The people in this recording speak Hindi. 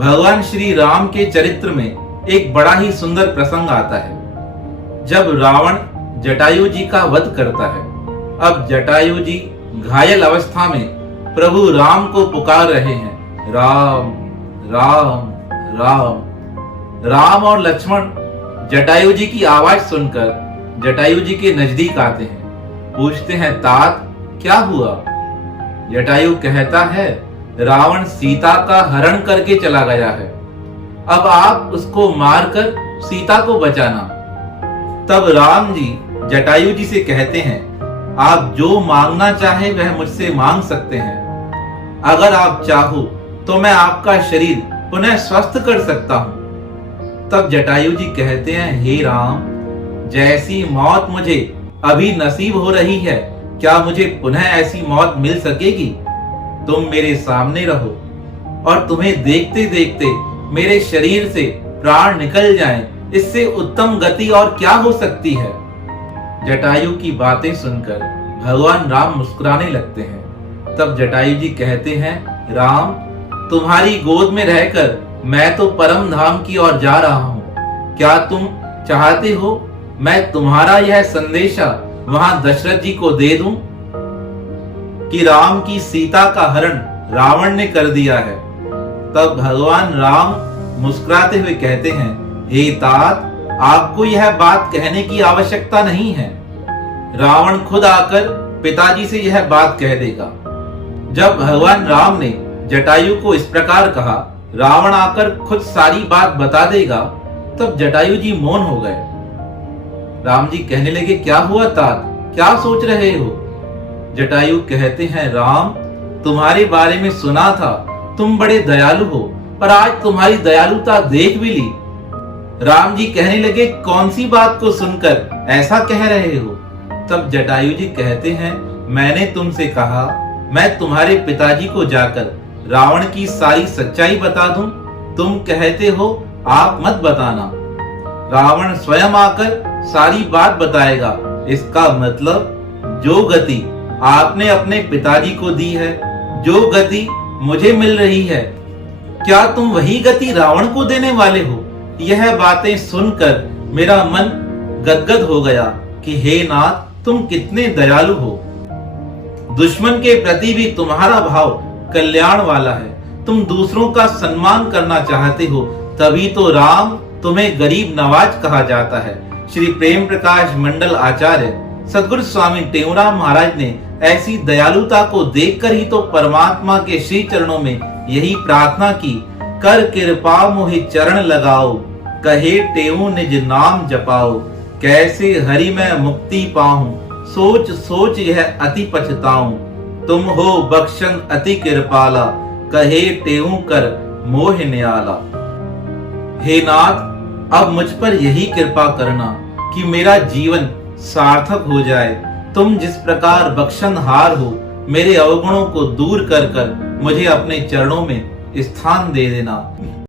भगवान श्री राम के चरित्र में एक बड़ा ही सुंदर प्रसंग आता है जब रावण जटायु जी का वध करता है। अब जटायु जी घायल अवस्था में प्रभु राम को पुकार रहे हैं, राम राम राम। राम और लक्ष्मण जटायु जी की आवाज सुनकर जटायु जी के नजदीक आते हैं, पूछते हैं, तात क्या हुआ? जटायु कहता है, रावण सीता का हरण करके चला गया है, अब आप उसको मारकर सीता को बचाना। तब राम जी जटायु जी से कहते हैं, आप जो मांगना चाहे वह मुझसे मांग सकते हैं। अगर आप चाहो तो मैं आपका शरीर पुनः स्वस्थ कर सकता हूं। तब जटायु जी कहते हैं, हे राम, जैसी मौत मुझे अभी नसीब हो रही है, क्या मुझे पुनः ऐसी मौत मिल सकेगी? तुम मेरे सामने रहो और तुम्हें देखते देखते मेरे शरीर से प्राण निकल जाएं, इससे उत्तम गति और क्या हो सकती है? जटायु की बातें सुनकर भगवान राम मुस्कुराने लगते हैं। तब जटायु जी कहते हैं, राम, तुम्हारी गोद में रहकर मैं तो परम धाम की ओर जा रहा हूँ। क्या तुम चाहते हो मैं तुम्हारा यह संदेशा वहां दशरथ जी को दे दूं कि राम की सीता का हरण रावण ने कर दिया है? तब भगवान राम मुस्कुराते हुए कहते हैं, हे तात, आपको यह बात कहने की आवश्यकता नहीं है। रावण खुद आकर पिताजी से यह बात कह देगा। जब भगवान राम ने जटायु को इस प्रकार कहा, रावण आकर खुद सारी बात बता देगा, तब जटायु जी मौन हो गए। राम जी कहने लगे, क्या हुआ तात, क्या सोच रहे हो? जटायु कहते हैं, राम, तुम्हारे बारे में सुना था, तुम बड़े दयालु हो, पर आज तुम्हारी दयालुता देख भी ली। राम जी कहने लगे, कौन सी बात को सुनकर ऐसा कह रहे हो? तब जटायु जी कहते हैं, मैंने तुमसे कहा मैं तुम्हारे पिताजी को जाकर रावण की सारी सच्चाई बता दूं, तुम कहते हो आप मत बताना। रावण स्वयं आकर सारी बात बताएगा। इसका मतलब जो गति आपने अपने पिताजी को दी है, जो गति मुझे मिल रही है, क्या तुम वही गति रावण को देने वाले हो? यह बातें सुनकर मेरा मन गदगद हो गया कि हे नाथ, तुम कितने दयालु हो। दुश्मन के प्रति भी तुम्हारा भाव कल्याण वाला है। तुम दूसरों का सम्मान करना चाहते हो, तभी तो राम तुम्हें गरीब नवाज कहा जाता है। श्री प्रेम प्रकाश मंडल आचार्य सदगुरु स्वामी टेऊराम महाराज ने ऐसी दयालुता को देखकर ही तो परमात्मा के श्री चरणों में यही प्रार्थना की, कर कृपा मोहि चरण लगाओ, कहे टेऊ निज नाम जपाओ, कैसे हरि मैं मुक्ति पाऊं, सोच सोच यह अति पछताऊं, तुम हो बख्शन अति कृपाला, कहे टेऊ कर मोह नियाला। हे नाथ, अब मुझ पर यही कृपा करना कि मेरा जीवन सार्थक हो जाए। तुम जिस प्रकार बख्शनहार हो, मेरे अवगुणों को दूर कर कर मुझे अपने चरणों में स्थान दे देना।